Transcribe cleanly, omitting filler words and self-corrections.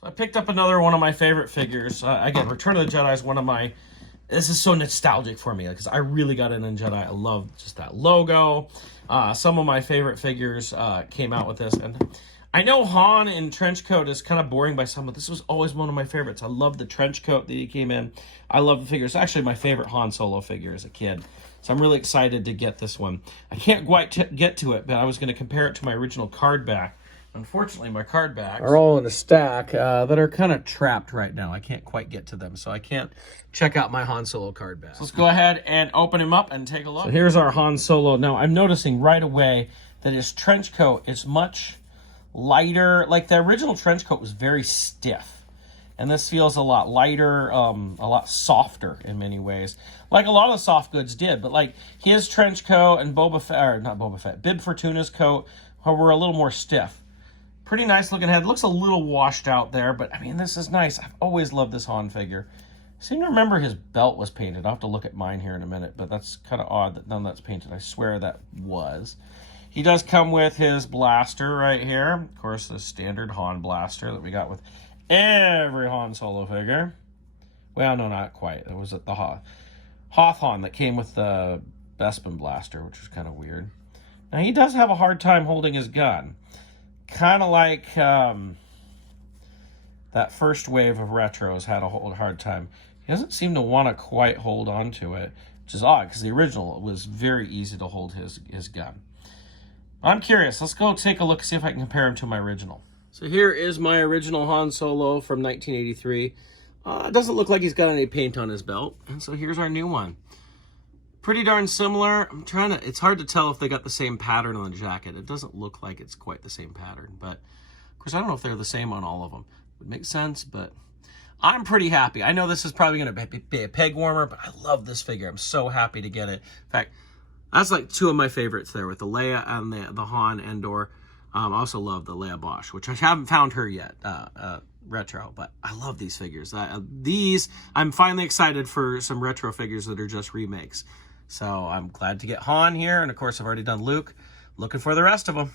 So I picked up another one of my favorite figures. Again, Return of the Jedi is one of my... This is so nostalgic for me because I really got into Jedi. I love just that logo. Some of my favorite figures came out with this. And I know Han in trench coat is kind of boring by some, but this was always one of my favorites. I love the trench coat that he came in. I love the figure. It's actually my favorite Han Solo figure as a kid. So I'm really excited to get this one. I can't quite get to it, but I was going to compare it to my original card back. Unfortunately, my card backs are all in a stack that are kind of trapped right now. I can't quite get to them, so I can't check out my Han Solo card back. So let's go ahead and open him up and take a look. So here's our Han Solo. Now, I'm noticing right away that his trench coat is much lighter. Like, the original trench coat was very stiff, and this feels a lot lighter, a lot softer in many ways. Like a lot of soft goods did, but like his trench coat and Bib Fortuna's coat were a little more stiff. Pretty nice looking head. Looks a little washed out there, but I mean, this is nice. I've always loved this Han figure. I seem to remember his belt was painted. I'll have to look at mine here in a minute, but that's kind of odd that none of that's painted. I swear that was. He does come with his blaster right here. Of course, the standard Han blaster that we got with every Han Solo figure. Well, no, not quite. It was at the Hoth Han that came with the Bespin blaster, which was kind of weird. Now, he does have a hard time holding his gun. Kind of like that first wave of retros had a hard time. He doesn't seem to want to quite hold on to it, which is odd because the original was very easy to hold his gun. I'm curious. Let's go take a look, see if I can compare him to my original. So here is my original Han Solo from 1983. It doesn't look like he's got any paint on his belt. And so here's our new one. Pretty darn similar. It's hard to tell if they got the same pattern on the jacket. It doesn't look like it's quite the same pattern, but of course, I don't know if they're the same on all of them. It would make sense, but I'm pretty happy. I know this is probably going to be a peg warmer, but I love this figure. I'm so happy to get it. In fact, that's like two of my favorites there with the Leia and the Han Endor. I also love the Leia Bosch, which I haven't found her yet, retro, but I love these figures. I'm finally excited for some retro figures that are just remakes. So I'm glad to get Han here, and of course I've already done Luke. Looking for the rest of them.